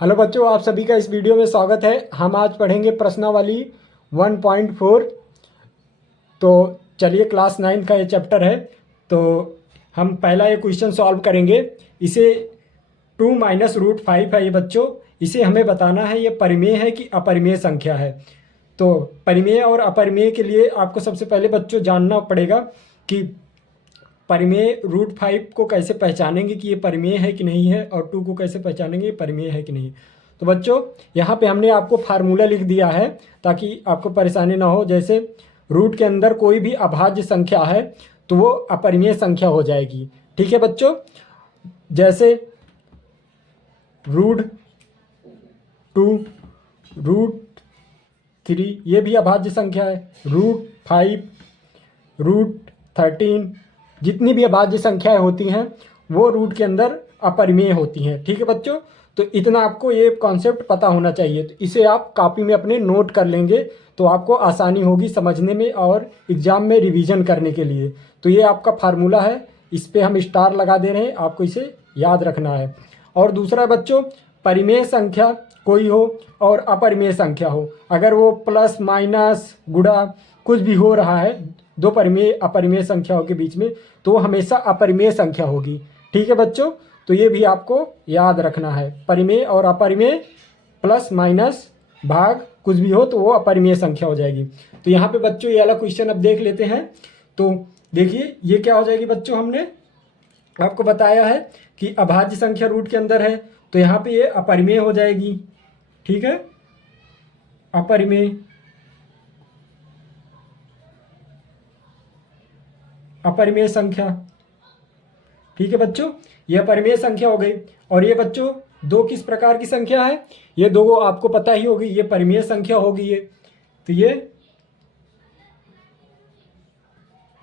Hello बच्चों, आप सभी का इस वीडियो में स्वागत है। हम आज पढ़ेंगे प्रश्नावली 1.4। तो चलिए, क्लास 9 का ये चैप्टर है। तो हम पहला ये क्वेश्चन सॉल्व करेंगे। इसे 2 - √5 है ये बच्चों। इसे हमें बताना है ये परिमेय है कि अपरिमेय संख्या है। तो परिमेय और अपरिमेय के लिए आपको सबसे पहले बच्चों जानना पड़ेगा कि परिमेय √5 को कैसे पहचानेंगे कि ये परिमेय है कि नहीं है, और 2 को कैसे पहचानेंगे ये परिमेय है कि नहीं। तो बच्चों, यहाँ पे हमने आपको फार्मूला लिख दिया है ताकि आपको परेशानी ना हो। जैसे रूट के अंदर कोई भी अभाज्य संख्या है तो वो अपरिमेय संख्या हो जाएगी। ठीक है बच्चों, जैसे √2, √3 ये भी अभाज्य संख्या है। √5, √13 जितनी भी अभाज्य संख्याएं होती हैं वो रूट के अंदर अपरिमेय होती हैं। ठीक है बच्चों, तो इतना आपको ये कॉन्सेप्ट पता होना चाहिए। तो इसे आप कॉपी में अपने नोट कर लेंगे तो आपको आसानी होगी समझने में और एग्ज़ाम में रिवीजन करने के लिए। तो ये आपका फार्मूला है, इस पर हम स्टार लगा दे रहे हैं, आपको इसे याद रखना है। और दूसरा बच्चों, परिमेय संख्या कोई हो और अपरिमेय संख्या हो, अगर वो प्लस माइनस गुणा कुछ भी हो रहा है दो परिमेय अपरिमेय संख्याओं के बीच में, तो वो हमेशा अपरिमेय संख्या होगी। ठीक है बच्चों, तो ये भी आपको याद रखना है। परिमेय और अपरिमेय प्लस माइनस भाग कुछ भी हो तो वो अपरिमेय संख्या हो जाएगी। तो यहाँ पे बच्चों ये वाला क्वेश्चन अब देख लेते हैं। तो देखिए ये क्या हो जाएगी बच्चों, हमने आपको बताया है कि अभाज्य संख्या रूट के अंदर है तो यहाँ पे ये अपरिमेय हो जाएगी। ठीक है, अपरिमेय अपरिमेय संख्या। ठीक है बच्चों, यह अपरिमेय संख्या हो गई। और ये बच्चों दो किस प्रकार की संख्या है, ये दो आपको पता ही होगी। ये परिमेय संख्या होगी ये, तो ये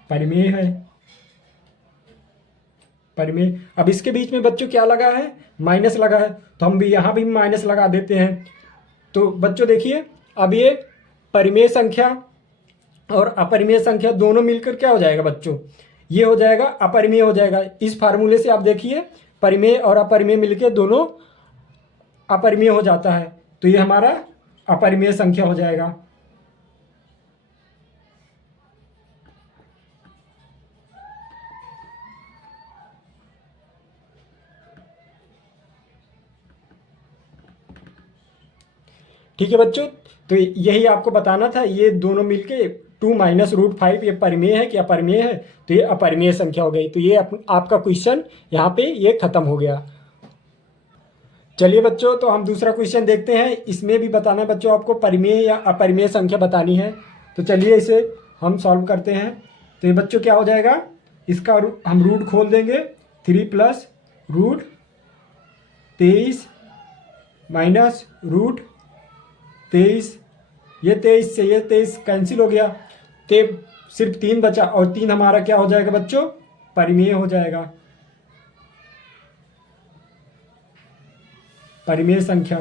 परिमेय है। परिमेय। अब इसके बीच में बच्चों क्या लगा है, माइनस लगा है, तो हम भी यहाँ भी माइनस लगा देते हैं। तो बच्चों देखिए, अब ये परिमेय संख्या और अपरिमेय संख्या दोनों मिलकर क्या हो जाएगा बच्चों, ये हो जाएगा अपरिमेय हो जाएगा। इस फार्मूले से आप देखिए परिमेय और अपरिमेय मिलकर दोनों अपरिमेय हो जाता है, तो ये हमारा अपरिमेय संख्या हो जाएगा। ठीक है बच्चों, तो यही आपको बताना था। ये दोनों मिलके 2 - √5 ये परिमेय है कि अपरिमेय है, तो ये अपरिमेय संख्या हो गई। तो ये आपका क्वेश्चन यहाँ पे ये खत्म हो गया। चलिए बच्चों, तो हम दूसरा क्वेश्चन देखते हैं। इसमें भी बताना है बच्चों आपको परिमेय या अपरिमेय संख्या बतानी है। तो चलिए इसे हम सॉल्व करते हैं। तो ये बच्चों क्या हो जाएगा, इसका हम रूट खोल देंगे। 3 + √23 माइनस √23, ये 23 से ये 23 कैंसिल हो गया, तो सिर्फ 3 बचा, और 3 हमारा क्या हो जाएगा बच्चों, परिमेय हो जाएगा। परिमेय संख्या।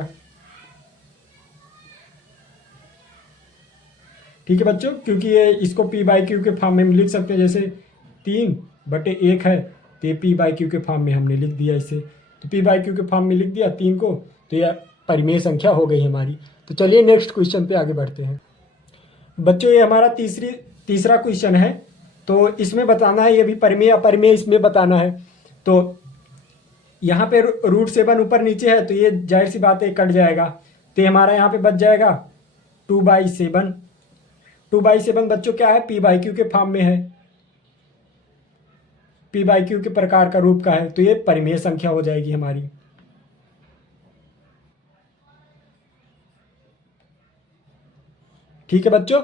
ठीक है बच्चों, क्योंकि ये इसको p/q के फॉर्म में लिख सकते हैं। जैसे 3/1 है तो ये p/q के फॉर्म में हमने लिख दिया इसे। तो p/q के फॉर्म में लिख दिया 3 को, तो यह परिमेय संख्या हो गई हमारी। तो चलिए नेक्स्ट क्वेश्चन पे आगे बढ़ते हैं। बच्चों ये हमारा तीसरा क्वेश्चन है। तो इसमें बताना है, ये भी परिमेय अपरिमेय इसमें बताना है। तो यहाँ पे √7 ऊपर नीचे है तो ये जाहिर सी बात है कट जाएगा, तो हमारा यहाँ पे बच जाएगा 2/7। 2/7 बच्चों क्या है, p/q के फॉर्म में है, p/q के प्रकार का रूप का है, तो ये परिमेय संख्या हो जाएगी हमारी। ठीक है बच्चों,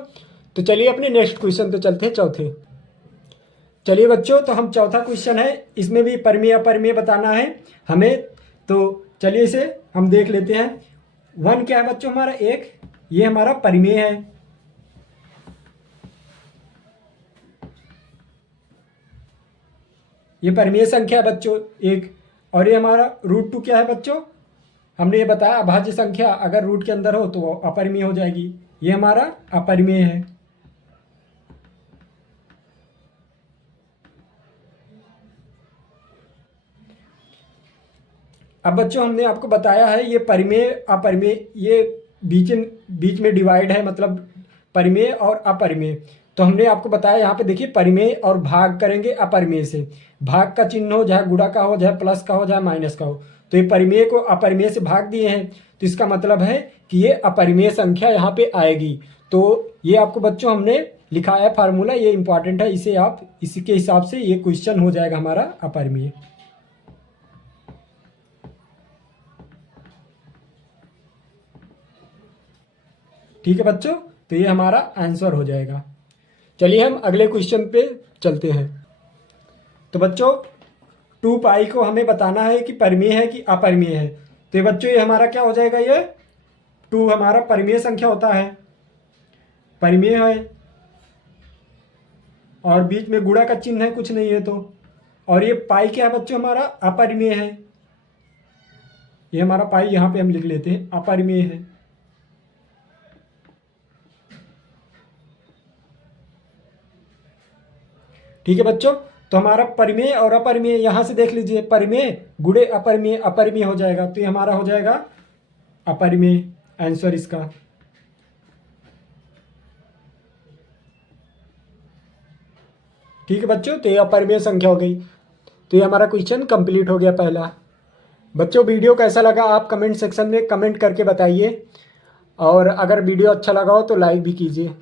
तो चलिए अपने नेक्स्ट क्वेश्चन पे चलते हैं, चौथे। चलिए बच्चों, तो हम चौथा क्वेश्चन है, इसमें भी परिमेय अपरिमेय बताना है हमें। तो चलिए इसे हम देख लेते हैं। 1 क्या है बच्चों हमारा, 1, ये हमारा परिमेय है। ये परिमेय संख्या है बच्चों 1। और ये हमारा √2 क्या है बच्चों, हमने ये बताया अभाज्य संख्या अगर रूट के अंदर हो तो वो अपरिमेय हो जाएगी, ये हमारा अपरिमेय है। अब बच्चों हमने आपको बताया है ये परिमेय अपरिमेय, ये बीच में डिवाइड है, मतलब परिमेय और अपरिमेय। तो हमने आपको बताया यहाँ पे देखिए परिमेय और भाग करेंगे अपरिमेय से, भाग का चिन्ह हो चाहे गुणा का हो चाहे प्लस का हो चाहे माइनस का हो, तो ये परिमेय को अपरिमेय से भाग दिए हैं, तो इसका मतलब है कि ये अपरिमेय संख्या यहाँ पे आएगी। तो ये आपको बच्चों हमने लिखा है फार्मूला, ये इंपॉर्टेंट है, इसे आप इसी के हिसाब से ये क्वेश्चन हो जाएगा हमारा अपरिमेय। ठीक है बच्चों, तो ये हमारा आंसर हो जाएगा। चलिए हम अगले क्वेश्चन पे चलते हैं। तो बच्चों 2 पाई को हमें बताना है कि परिमेय है कि अपरिमेय है। तो ये बच्चों ये हमारा क्या हो जाएगा, ये 2 हमारा परिमेय संख्या होता है, परिमेय है, और बीच में गुणा का चिन्ह है, कुछ नहीं है तो। और ये पाई क्या है बच्चों, हमारा अपरिमेय है, ये हमारा पाई यहाँ पे हम लिख लेते हैं अपरिमेय है। ठीक है बच्चों, तो हमारा परिमेय और अपरिमेय यहाँ से देख लीजिए, परिमेय गुणे अपरिमेय, अपरिमेय हो जाएगा, तो ये हमारा हो जाएगा अपरिमेय आंसर इसका। ठीक है बच्चों, तो ये अपरिमेय संख्या हो गई। तो ये हमारा क्वेश्चन कंप्लीट हो गया पहला। बच्चों वीडियो कैसा लगा आप कमेंट सेक्शन में कमेंट करके बताइए, और अगर वीडियो अच्छा लगा हो तो लाइक भी कीजिए।